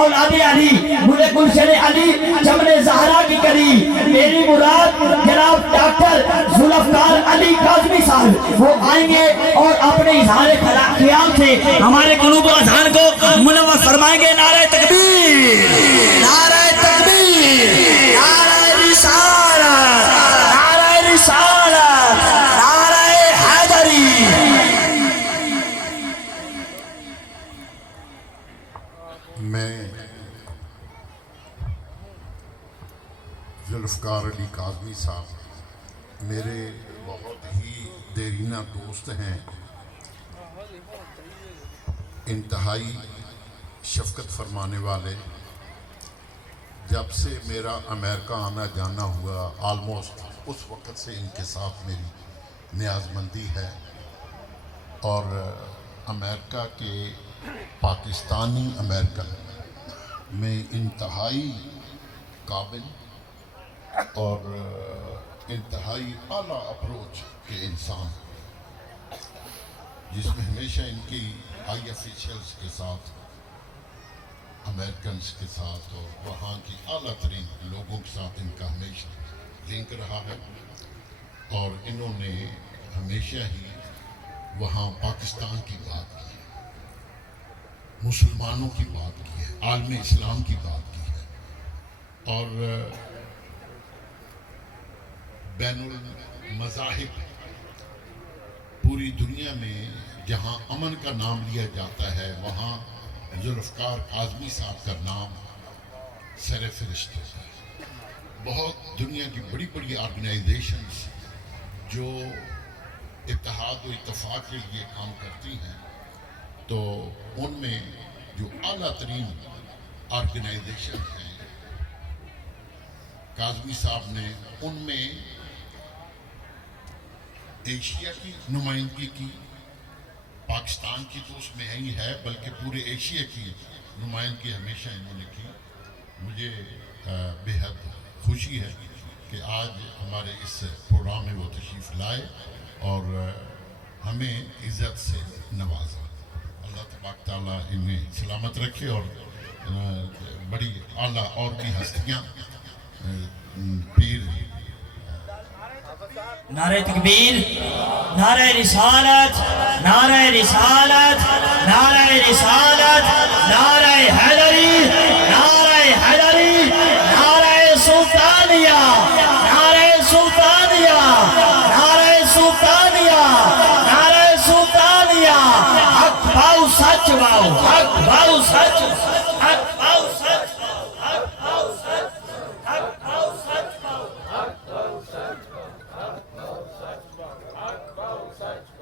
اولاد علی مجھے گلشن علی جمن زہرا کی کری میری مراد جناب ڈاکٹر ذوالفقار علی کاظمی صاحب وہ آئیں گے اور اپنے اظہار خیال سے ہمارے قلوب و اذہان کو منور فرمائیں گے. نعرہ تکبیر، نعرہ تکبیر، نعرہ رسالت، نعرہ رسالت، نعرہ حیدری. میں ذوالفقار علی کاظمی صاحب میرے بہت ہی دیرینہ دوست ہیں، انتہائی شفقت فرمانے والے. جب سے میرا امریکہ آنا جانا ہوا آلموسٹ اس وقت سے ان کے ساتھ میری نیاز مندی ہے، اور امریکہ کے پاکستانی امریکن میں انتہائی قابل اور انتہائی اعلیٰ اپروچ کے انسان، جس میں ہمیشہ ان کی ہائی آفیشلز کے ساتھ، امریکنز کے ساتھ اور وہاں کی اعلیٰ ترین لوگوں کے ساتھ ان کا ہمیشہ لنک رہا ہے. اور انہوں نے ہمیشہ ہی وہاں پاکستان کی بات کی، مسلمانوں کی بات کی ہے، عالم اسلام کی بات کی ہے، اور بین المذاہب پوری دنیا میں جہاں امن کا نام لیا جاتا ہے وہاں ذوالفقار کاظمی صاحب کا نام سر فہرست ہوتا ہے. بہت دنیا کی بڑی بڑی آرگنائزیشنز جو اتحاد و اتفاق کے لیے کام کرتی ہیں، تو ان میں جو اعلیٰ ترین آرگنائزیشن ہیں، کاظمی صاحب نے ان میں ایشیا کی نمائندگی کی. پاکستان کی تو اس میں ہی ہے بلکہ پورے ایشیا کی نمائندگی ہمیشہ انہوں نے کی. مجھے بے حد خوشی ہے کہ آج ہمارے اس پروگرام میں وہ تشریف لائے اور ہمیں عزت سے نوازا. اللہ تبارک تعالیٰ انہیں سلامت رکھے اور بڑی اعلیٰ اور بھی ہستیاں پیر. نعرہ تکبیر، نعرہ رسالت، نعرہ رسالت، نعرہ رسالت، نعرہ حیدری، نعرہ حیدری، نعرہ سلطانیہ، نعرہ سلطانیہ، نعرہ سلطانیہ، نعرہ سلطانیہ. حق باؤ سچ باؤ، حق باؤ سچ، حق باؤ سچ، حق باؤ سچ، حق باؤ سچ، حق باؤ سچ.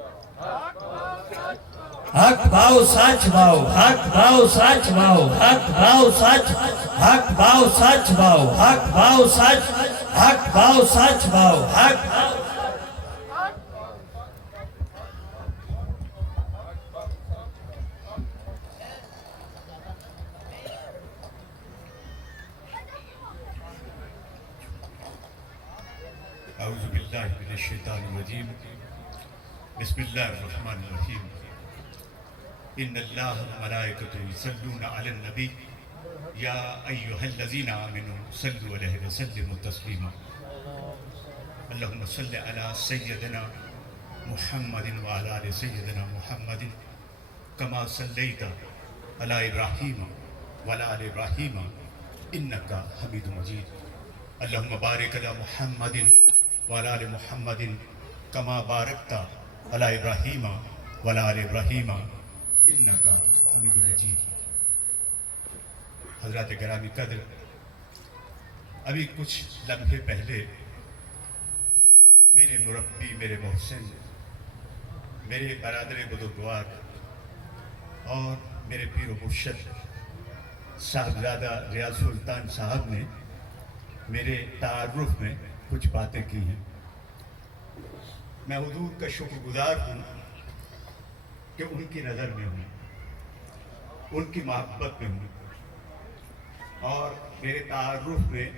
حق باؤ سچ باؤ، حق باؤ سچ باؤ، حق باؤ سچ، حق باؤ سچ باؤ، حق باؤ سچ، حق باؤ سچ باؤ، حق. اعوذ باللہ من الشیطان الرجیم. بسم اللہ الرحمن الرحیم. ان اللہ وملائکتہ یصلون علی النبی یا ایہا الذین آمنوا صلوا علیہ وسلموا تسلیما. اللہم صل علی سیدنا محمد وعلی آل سیدنا محمد کما صلیت علی ابراہیم وعلی آل ابراہیم انکا حمید مجید. اللہم بارک علی محمد وعلی آل محمد کما بارکت علی ابراہیم وعلی آل ابراہیم انکا حمید مجید. حضرات گرامی قدر، ابھی کچھ لمحے پہلے میرے مربی، میرے محسن، میرے برادر بزرگوار اور میرے پیر و مرشد صاحبزادہ ریاض سلطان صاحب نے میرے تعارف میں کچھ باتیں کی ہیں. میں حضور کا شکر گزار ہوں کہ ان کی نظر میں ہوں، ان کی محبت میں ہوں، اور میرے تعارف میں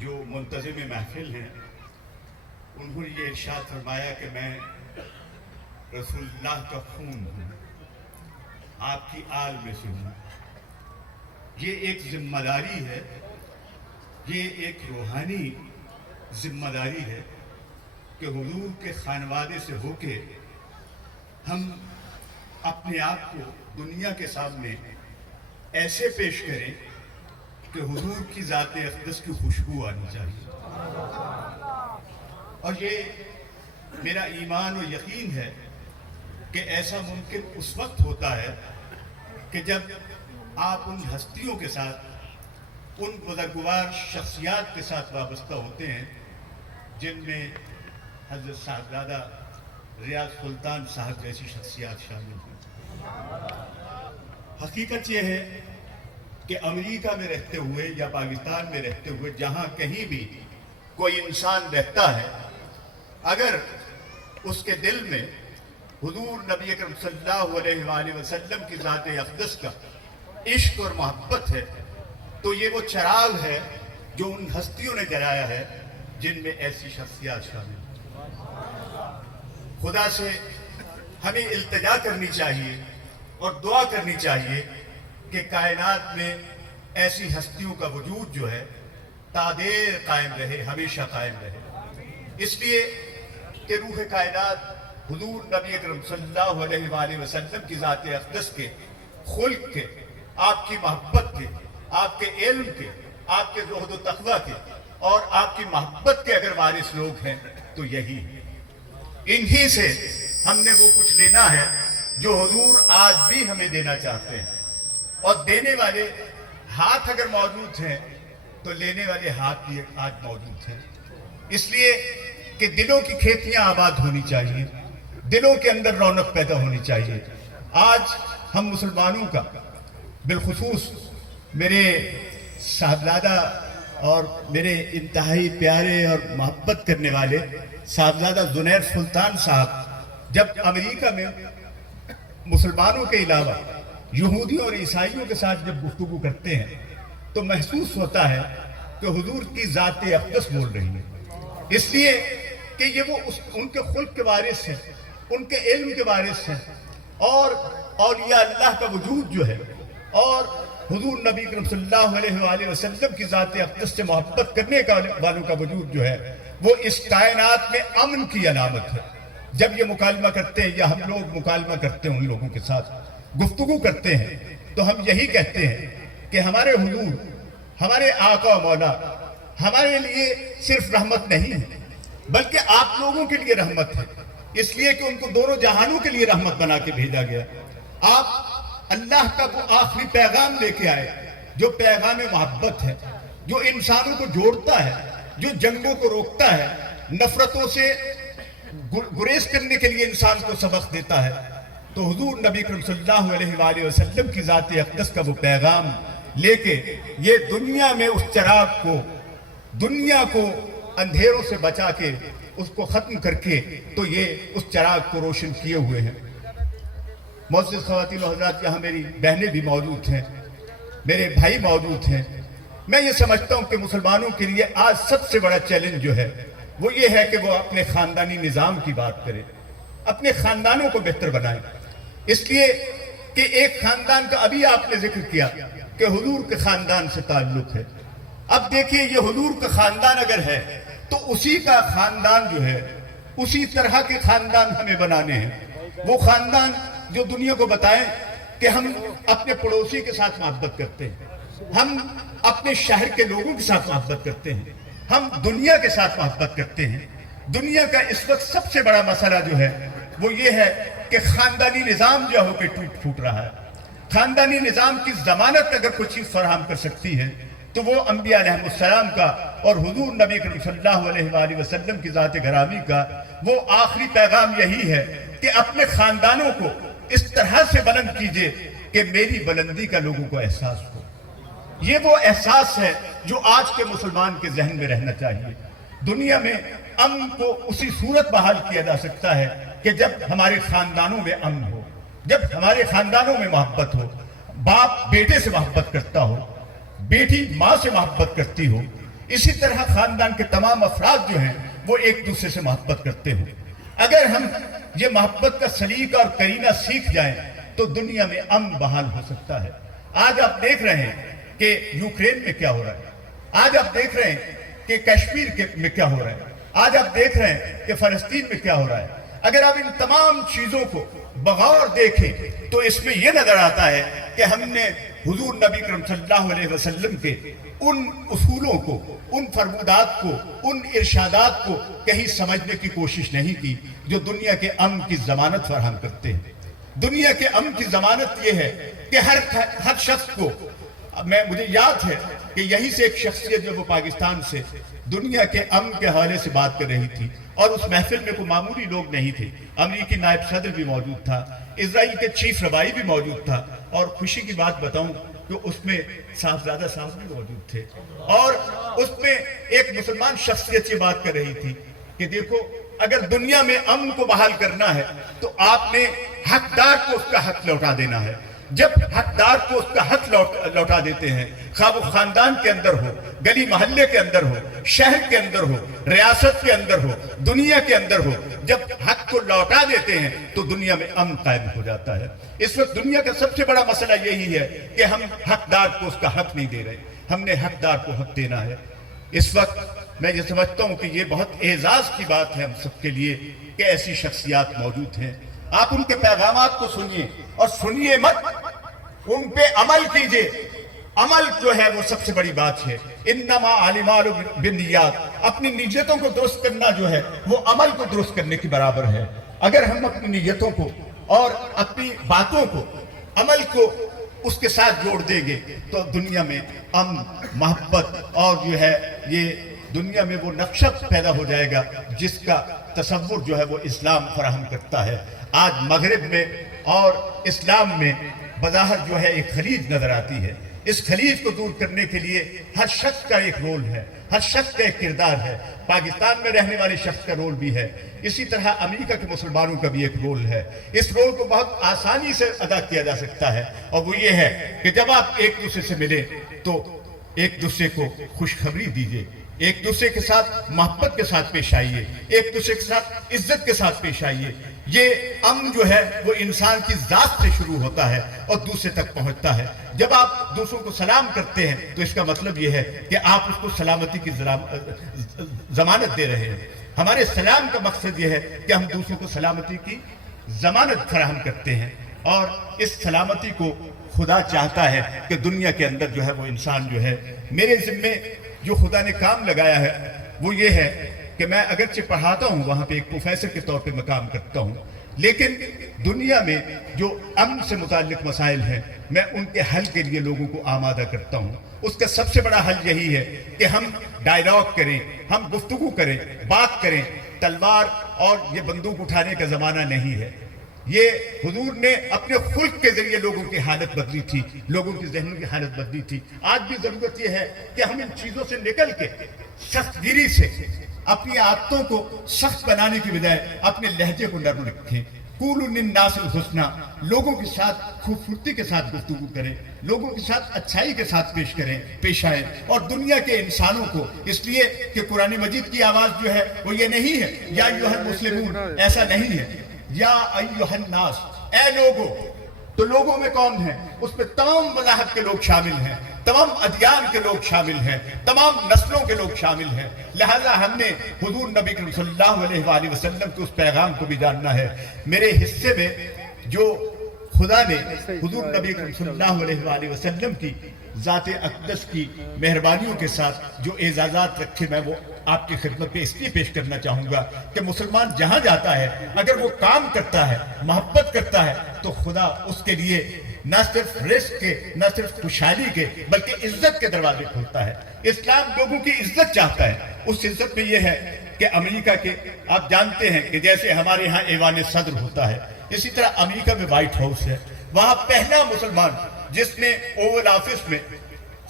جو منتظم محفل ہیں انہوں نے یہ ارشاد فرمایا کہ میں رسول اللہ کا خون ہوں، آپ کی آل میں سے ہوں. یہ ایک ذمہ داری ہے، یہ ایک روحانی ذمہ داری ہے کہ حضور کے خانوادے سے ہو کے ہم اپنے آپ کو دنیا کے سامنے ایسے پیش کریں کہ حضور کی ذات اقدس کی خوشبو آنی چاہیے. اور یہ میرا ایمان و یقین ہے کہ ایسا ممکن اس وقت ہوتا ہے کہ جب آپ ان ہستیوں کے ساتھ، ان بزرگوار شخصیات کے ساتھ وابستہ ہوتے ہیں جن میں حضرت صاحبزادہ ریاض سلطان صاحب جیسی شخصیات شامل ہیں. حقیقت یہ ہے کہ امریکہ میں رہتے ہوئے یا پاکستان میں رہتے ہوئے جہاں کہیں بھی کوئی انسان رہتا ہے، اگر اس کے دل میں حضور نبی اکرم صلی اللہ علیہ وآلہ وسلم کی ذات اقدس کا عشق اور محبت ہے تو یہ وہ چراغ ہے جو ان ہستیوں نے جلایا ہے جن میں ایسی شخصیات شامل ہیں. خدا سے ہمیں التجا کرنی چاہیے اور دعا کرنی چاہیے کہ کائنات میں ایسی ہستیوں کا وجود جو ہے تادیر قائم رہے، ہمیشہ قائم رہے. اس لیے کہ روح کائنات حضور نبی اکرم صلی اللہ علیہ وآلہ وسلم کی ذات اقدس کے، خلق کے، آپ کی محبت کے، آپ کے علم کے، آپ کے زہد و تقوی کے اور آپ کی محبت کے اگر وارث لوگ ہیں تو یہی ہے. انہی سے ہم نے وہ کچھ لینا ہے جو حضور آج بھی ہمیں دینا چاہتے ہیں. اور دینے والے ہاتھ اگر موجود ہیں تو لینے والے ہاتھ بھی آج موجود ہیں. اس لیے کہ دلوں کی کھیتیاں آباد ہونی چاہیے، دلوں کے اندر رونق پیدا ہونی چاہیے. آج ہم مسلمانوں کا، بالخصوص میرے صاحبزادہ اور میرے انتہائی پیارے اور محبت کرنے والے صاحبزادہ زنیر سلطان صاحب جب امریکہ میں مسلمانوں کے علاوہ یہودیوں اور عیسائیوں کے ساتھ جب گفتگو کرتے ہیں تو محسوس ہوتا ہے کہ حضور کی ذات اقدس بول رہی ہے. اس لیے کہ یہ وہ ان کے خلق کے وارث ہیں، ان کے علم کے وارث ہیں، اور اولیاء اللہ کا وجود جو ہے اور حضور نبی کرم صلی اللہ علیہ وآلہ وسلم کی ذات اقدس سے محبت کرنے والوں کا وجود جو ہے وہ اس کائنات میں امن کی علامت ہے. جب یہ مکالمہ کرتے ہیں یا ہم لوگ مکالمہ کرتے ہیں، ان لوگوں کے ساتھ گفتگو کرتے ہیں تو ہم یہی کہتے ہیں کہ ہمارے حضور، ہمارے آقا و مولا ہمارے لیے صرف رحمت نہیں ہے بلکہ آپ لوگوں کے لیے رحمت ہے. اس لیے کہ ان کو دونوں جہانوں کے لیے رحمت بنا کے بھیجا گیا. آپ اللہ کا وہ آخری پیغام لے کے آئے جو پیغام محبت ہے، جو انسانوں کو جوڑتا ہے، جو جنگوں کو روکتا ہے، نفرتوں سے گریز کرنے کے لیے انسان کو سبق دیتا ہے. تو حضور نبی کرم صلی اللہ علیہ وآلہ وسلم کی ذات اقدس کا وہ پیغام لے کے یہ دنیا میں اس چراغ کو، دنیا کو اندھیروں سے بچا کے اس کو ختم کر کے تو یہ اس چراغ کو روشن کیے ہوئے ہیں. معزز خواتین و حضرات، یہاں میری بہنیں بھی موجود ہیں، میرے بھائی موجود ہیں. میں یہ سمجھتا ہوں کہ مسلمانوں کے لیے آج سب سے بڑا چیلنج جو ہے وہ یہ ہے کہ وہ اپنے خاندانی نظام کی بات کریں، اپنے خاندانوں کو بہتر بنائیں. اس لیے کہ ایک خاندان کا ابھی آپ نے ذکر کیا کہ حضور کے خاندان سے تعلق ہے. اب دیکھیے یہ حضور کا خاندان اگر ہے تو اسی کا خاندان جو ہے، اسی طرح کے خاندان ہمیں بنانے ہیں. وہ خاندان جو دنیا کو بتائیں کہ ہم اپنے پڑوسی کے ساتھ محبت کرتے ہیں، ہم اپنے شہر کے لوگوں کے ساتھ محبت کرتے ہیں، ہم دنیا کے ساتھ محبت کرتے ہیں. دنیا کا اس وقت سب سے بڑا مسئلہ جو ہے وہ یہ ہے کہ خاندانی نظام جو ہو کے ٹوٹ پھوٹ رہا ہے. خاندانی نظام کی ضمانت اگر کوئی چیز فراہم کر سکتی ہے تو وہ انبیاء علیہ السلام کا اور حضور نبی کریم صلی اللہ علیہ وآلہ وسلم کی ذات گرامی کا وہ آخری پیغام یہی ہے کہ اپنے خاندانوں کو اس طرح سے بلند کیجئے کہ میری بلندی کا لوگوں کو احساس ہو. یہ وہ احساس ہے جو آج کے مسلمان کے ذہن میں رہنا چاہیے. دنیا میں امن کو اسی صورت بحال کیا جا سکتا ہے کہ جب ہمارے خاندانوں میں امن ہو، جب ہمارے خاندانوں میں محبت ہو، باپ بیٹے سے محبت کرتا ہو، بیٹی ماں سے محبت کرتی ہو، اسی طرح خاندان کے تمام افراد جو ہیں وہ ایک دوسرے سے محبت کرتے ہو. اگر ہم یہ محبت کا سلیقہ اور قرینہ سیکھ جائیں تو دنیا میں امن بحال ہو سکتا ہے. آج آپ دیکھ رہے ہیں کہ یوکرین میں کیا ہو رہا ہے، آج آپ دیکھ رہے ہیں کہ کشمیر میں کیا ہو رہا ہے، آج آپ دیکھ رہے ہیں کہ فلسطین میں کیا ہو رہا ہے۔ اگر آپ ان تمام چیزوں کو بغور دیکھیں تو اس میں یہ نظر آتا ہے کہ ہم نے حضور نبی کرم صلی اللہ علیہ وسلم کے ان اصولوں کو، ان فرمودات کو، ان ارشادات کو کہیں سمجھنے کی کوشش نہیں کی جو دنیا کے امن کی ضمانت فراہم کرتے ہیں۔ دنیا کے امن کی ضمانت یہ ہے کہ ہر شخص کو، مجھے یاد ہے کہ یہیں سے ایک شخصیت جو وہ پاکستان سے دنیا کے امن کے حوالے سے بات کر رہی تھی، اور اس محفل میں کوئی معمولی لوگ نہیں تھے، امریکی نائب صدر بھی موجود تھا، اسرائیل کے چیف ربائی بھی موجود تھا، اور خوشی کی بات بتاؤں کہ اس میں صاحبزادہ صاحب بھی موجود تھے، اور اس میں ایک مسلمان شخصیت یہ بات کر رہی تھی کہ دیکھو اگر دنیا میں امن کو بحال کرنا ہے تو آپ نے حقدار کو اس کا حق لوٹا دینا ہے۔ جب حقدار کو اس کا حق لوٹا دیتے ہیں، خواہ وہ خاندان کے اندر ہو، گلی محلے کے اندر ہو، شہر کے اندر ہو، ریاست کے اندر ہو، دنیا کے اندر ہو، جب حق کو لوٹا دیتے ہیں تو دنیا میں امن قائم ہو جاتا ہے۔ اس وقت دنیا کا سب سے بڑا مسئلہ یہی ہے کہ ہم حقدار کو اس کا حق نہیں دے رہے، ہم نے حقدار کو حق دینا ہے۔ اس وقت میں یہ سمجھتا ہوں کہ یہ بہت اعزاز کی بات ہے ہم سب کے لیے کہ ایسی شخصیات موجود ہیں۔ آپ ان کے پیغامات کو سنیے، اور سنیے مت، ان پہ عمل کیجئے۔ عمل جو ہے وہ سب سے بڑی بات ہے۔ انما الاعمال بالنیات، اپنی نیتوں کو درست کرنا جو ہے وہ عمل کو درست کرنے کی برابر ہے۔ اگر ہم اپنی نیتوں کو اور اپنی باتوں کو، عمل کو اس کے ساتھ جوڑ دیں گے تو دنیا میں امن، محبت اور جو ہے یہ دنیا میں وہ نقشہ پیدا ہو جائے گا جس کا تصور جو ہے وہ اسلام فراہم کرتا ہے۔ آج مغرب میں اور اسلام میں بظاہر جو ہے ایک خلیج نظر آتی ہے، اس خلیج کو دور کرنے کے لیے ہر شخص کا ایک رول ہے، ہر شخص کا ایک کردار ہے۔ پاکستان میں رہنے والے شخص کا رول بھی ہے، اسی طرح امریکہ کے مسلمانوں کا بھی ایک رول ہے۔ اس رول کو بہت آسانی سے ادا کیا جا سکتا ہے، اور وہ یہ ہے کہ جب آپ ایک دوسرے سے ملیں تو ایک دوسرے کو خوشخبری دیجیے، ایک دوسرے کے ساتھ محبت کے ساتھ پیش آئیے، ایک دوسرے کے ساتھ عزت کے ساتھ پیش آئیے۔ یہ امن جو ہے وہ انسان کی ذات سے شروع ہوتا ہے اور دوسرے تک پہنچتا ہے۔ جب آپ دوسروں کو سلام کرتے ہیں تو اس کا مطلب یہ ہے کہ آپ اس کو سلامتی کی ضمانت دے رہے ہیں۔ ہمارے سلام کا مقصد یہ ہے کہ ہم دوسروں کو سلامتی کی ضمانت فراہم کرتے ہیں، اور اس سلامتی کو خدا چاہتا ہے کہ دنیا کے اندر جو ہے وہ انسان جو ہے، میرے ذمے جو خدا نے کام لگایا ہے وہ یہ ہے کہ میں اگرچہ پڑھاتا ہوں، وہاں پہ ایک پروفیسر کے طور پہ میں کام کرتا ہوں، لیکن دنیا میں جو امن سے متعلق مسائل ہیں میں ان کے حل کے لیے لوگوں کو آمادہ کرتا ہوں۔ اس کا سب سے بڑا حل یہی ہے کہ ہم ڈائیلاگ کریں، ہم گفتگو کریں، بات کریں۔ تلوار اور یہ بندوق اٹھانے کا زمانہ نہیں ہے۔ یہ حضور نے اپنے خلق کے ذریعے لوگوں کی حالت بدلی تھی، لوگوں کی ذہنوں کی حالت بدلی تھی۔ آج بھی ضرورت یہ ہے کہ ہم ان چیزوں سے نکل کے سخت گیری سے اپنی عادتوں کو سخت بنانے کی بجائے اپنے لہجے کو نرم رکھیں۔ قولوا للناس الحسنی، لوگوں کے ساتھ خوبصورتی کے ساتھ گفتگو کریں، لوگوں کے ساتھ اچھائی کے ساتھ پیش آئیں، اور دنیا کے انسانوں کو، اس لیے کہ قرآن مجید کی آواز جو ہے وہ یہ نہیں ہے یا ایھا المسلمون، ایسا نہیں ہے، یا ایھا الناس، اے لوگوں۔ تو لوگوں میں کون ہیں؟ اس میں تمام مذاہب کے لوگ شامل ہیں، تمام ادیان کے لوگ شامل ہیں، تمام نسلوں کے لوگ شامل ہیں۔ لہذا ہم نے حضور نبی کریم صلی اللہ علیہ وآلہ وسلم کے اس پیغام کو بھی جاننا ہے۔ میرے حصے میں جو خدا نے حضور نبی کریم صلی اللہ علیہ وآلہ وسلم کی ذات اقدس کی مہربانیوں کے ساتھ جو اعزازات رکھے، میں وہ آپ کی خدمت پہ اس لیے پیش کرنا چاہوں گا کہ مسلمان جہاں جاتا ہے اگر وہ کام کرتا ہے، محبت کرتا ہے، تو خدا اس کے لیے نہ صرف رزق کے، نہ صرف خوشحالی کے، بلکہ عزت کے دروازے کھولتا ہے۔ اسلام لوگوں کی عزت چاہتا ہے۔ اس عزت میں یہ ہے کہ امریکہ کے، آپ جانتے ہیں کہ جیسے ہمارے ہاں ایوان صدر ہوتا ہے، اسی طرح امریکہ میں وائٹ ہاؤس ہے۔ وہاں پہلا مسلمان جس نے اوول آفس میں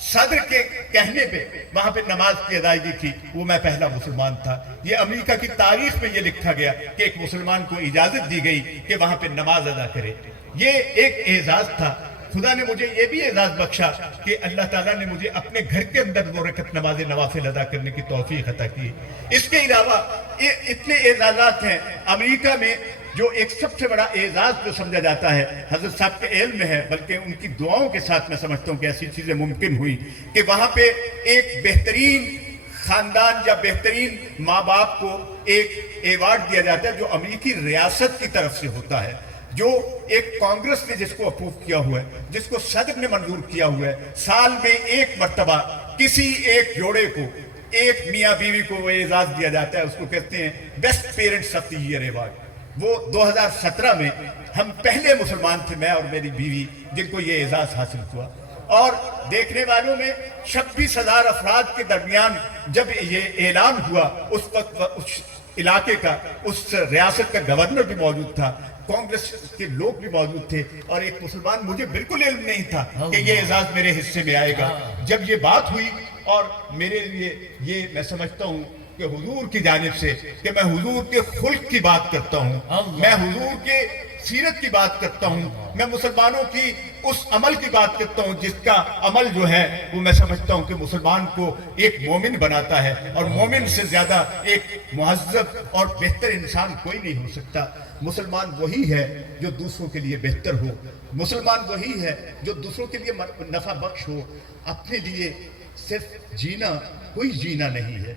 صدر کے کہنے پہ وہاں پہ نماز کی ادائیگی کی، وہ میں پہلا مسلمان تھا۔ یہ امریکہ کی تاریخ میں یہ لکھا گیا کہ ایک مسلمان کو اجازت دی گئی کہ وہاں پہ نماز ادا کرے۔ یہ ایک اعزاز تھا۔ خدا نے مجھے یہ بھی اعزاز بخشا کہ اللہ تعالیٰ نے مجھے اپنے گھر کے اندر 2 رکعت نماز نوافل ادا کرنے کی توفیق عطا کی۔ اس کے علاوہ اتنے اعزازات ہیں۔ امریکہ میں جو ایک سب سے بڑا اعزاز جو سمجھا جاتا ہے حضرت صاحب کے علم میں ہے، بلکہ ان کی دعاؤں کے ساتھ میں سمجھتا ہوں کہ ایسی چیزیں ممکن ہوئی کہ وہاں پہ ایک بہترین خاندان یا بہترین ماں باپ کو ایک ایوارڈ دیا جاتا ہے جو امریکی ریاست کی طرف سے ہوتا ہے، جو ایک کانگریس نے جس کو اپروو کیا ہوا ہے، جس کو صدر نے منظور کیا ہوا ہے۔ سال میں ایک مرتبہ کسی ایک جوڑے کو، ایک میاں بیوی کو وہ اعزاز دیا جاتا ہے، اس کو کہتے ہیں best parents of the year award. وہ 2017 میں ہم پہلے مسلمان تھے، میں اور میری بیوی، جن کو یہ اعزاز حاصل ہوا، اور دیکھنے والوں میں 26,000 افراد کے درمیان جب یہ اعلان ہوا، اس وقت اس علاقے کا، اس ریاست کا گورنر بھی موجود تھا، کانگریس کے لوگ بھی موجود تھے، اور ایک مسلمان، مجھے بالکل علم نہیں تھا کہ یہ اعزاز میرے حصے میں آئے گا۔ جب یہ بات ہوئی، اور میرے لیے یہ میں سمجھتا ہوں کہ حضور کی جانب سے، کہ میں حضور کے خلق کی بات کرتا ہوں، میں حضور کے سیرت کی بات کرتا ہوں، میں مسلمانوں کی اس عمل کی بات کرتا ہوں جس کا عمل جو ہے وہ میں سمجھتا ہوں کہ مسلمان کو ایک مومن بناتا ہے، اور مومن سے زیادہ ایک مہذب اور بہتر انسان کوئی نہیں ہو سکتا۔ مسلمان وہی ہے جو دوسروں کے لیے بہتر ہو، مسلمان وہی ہے جو دوسروں کے لیے نفع بخش ہو۔ اپنے لیے صرف جینا کوئی جینا نہیں ہے،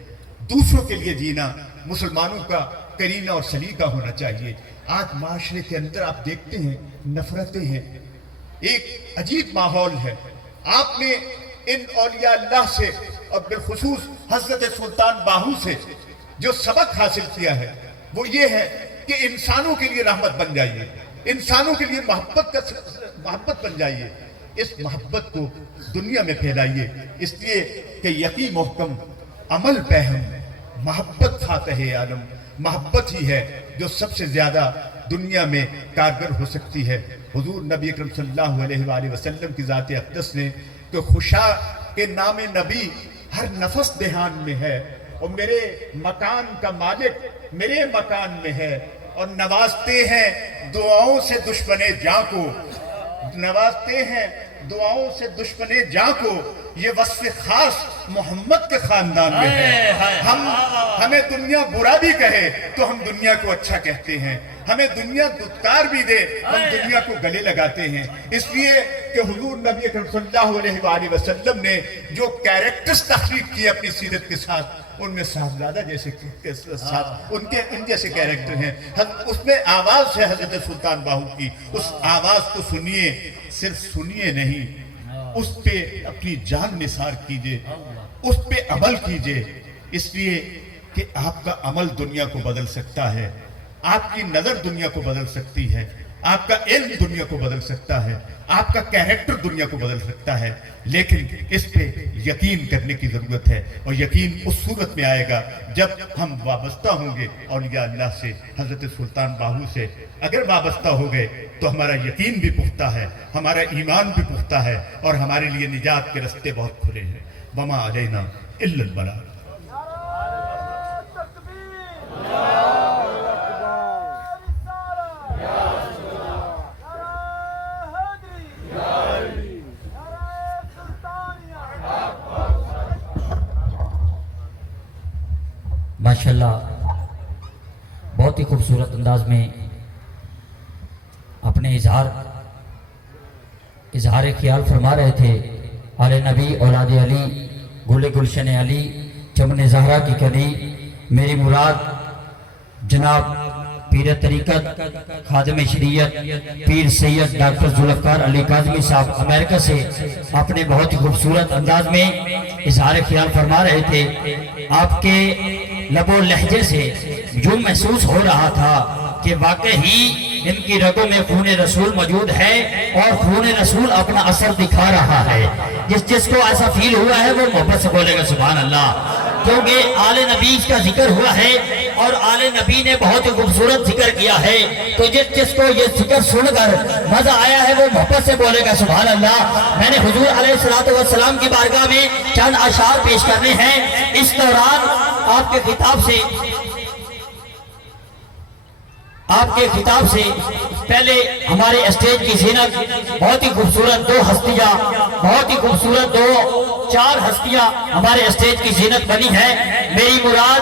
دوسروں کے لیے جینا مسلمانوں کا کرینہ اور سلیقہ ہونا چاہیے۔ آج معاشرے کے اندر آپ دیکھتے ہیں نفرتیں ہیں، ایک عجیب ماحول ہے۔ آپ نے ان اولیاء اللہ سے اور بالخصوص حضرت سلطان باہو سے جو سبق حاصل کیا ہے وہ یہ ہے کہ انسانوں کے لیے رحمت بن جائیے، انسانوں کے لیے محبت بن جائیے، اس محبت کو دنیا میں پھیلائیے، اس لیے کہ یقین محکم، عمل پہم، محبت فاتح عالم، محبت ہی ہے جو سب سے زیادہ دنیا میں کارگر ہو سکتی ہے۔ حضور نبی اکرم صلی اللہ علیہ وآلہ وسلم کی ذات اقدس نے کہ خوشا کے نام نبی ہر نفس دہان میں ہے، اور میرے مکان کا مالک میرے مکان میں ہے، اور نوازتے ہیں دعاؤں سے دشمن جاں کو، نوازتے ہیں دعاؤں سے دشمن جاں کو، یہ وصف خاص محمد کے خاندان میں ہے۔ ہمیں دنیا برا بھی کہے تو ہم دنیا کو اچھا کہتے ہیں، ہمیں دنیا دھتکار بھی دے ہم دنیا کو گلے لگاتے ہیں، اس لیے کہ حضور نبی اکرم صلی اللہ علیہ وآلہ وسلم نے جو کیریکٹرز تخلیق کیے اپنی سیرت کے ساتھ، ان میں صاحبزادہ جیسے ان جیسے کیریکٹر ہیں۔ اس میں آواز ہے حضرت سلطان باہو کی، اس آواز کو سنیے، صرف سنیے نہیں، اس پہ اپنی جان نثار کیجئے، اس پہ عمل کیجئے، اس لیے کہ آپ کا عمل دنیا کو بدل سکتا ہے، آپ کی نظر دنیا کو بدل سکتی ہے، آپ کا علم دنیا کو بدل سکتا ہے، آپ کا کیریکٹر دنیا کو بدل سکتا ہے، لیکن اس پہ یقین کرنے کی ضرورت ہے، اور یقین اس صورت میں آئے گا جب ہم وابستہ ہوں گے اولیاء اللہ سے، حضرت سلطان باہو سے۔ اگر وابستہ ہو گئے تو ہمارا یقین بھی پختہ ہے، ہمارا ایمان بھی پختہ ہے، اور ہمارے لیے نجات کے راستے بہت کھلے ہیں۔ وما علینا الا البلاغ۔ ماشاءاللہ بہت ہی خوبصورت انداز میں اپنے اظہار خیال فرما رہے تھے۔ آل نبی اولاد علی، گل گلشن علی، چمن زہرا کی کلی، میری مراد جناب پیر طریقت، خادم شریعت، پیر سید ڈاکٹر ذوالفقار علی کاظمی صاحب امریکہ سے اپنے بہت ہی خوبصورت انداز میں اظہار خیال فرما رہے تھے۔ آپ کے لب و لہجے سے جو محسوس ہو رہا تھا کہ واقعی ان کی رگوں میں خون رسول موجود ہے، اور خون رسول اپنا اثر دکھا رہا ہے۔ جس کو ایسا فیل ہوا ہے وہ محبت سے بولے گا سبحان اللہ، کیونکہ آل نبی کا ذکر ہوا ہے، اور آل نبی نے بہت ہی خوبصورت ذکر کیا ہے، تو جس کو یہ ذکر سن کر مزہ آیا ہے وہ محبت سے بولے گا سبحان اللہ۔ میں نے حضور علیہ السلام کی بارگاہ میں چند اشعار پیش کرنے ہیں۔ اس دوران آپ کے خطاب سے پہلے ہمارے اسٹیج کی زینت، بہت ہی خوبصورت دو ہستیاں، بہت ہی خوبصورت چار ہستیاں ہمارے اسٹیج کی زینت بنی ہے۔ میری مراد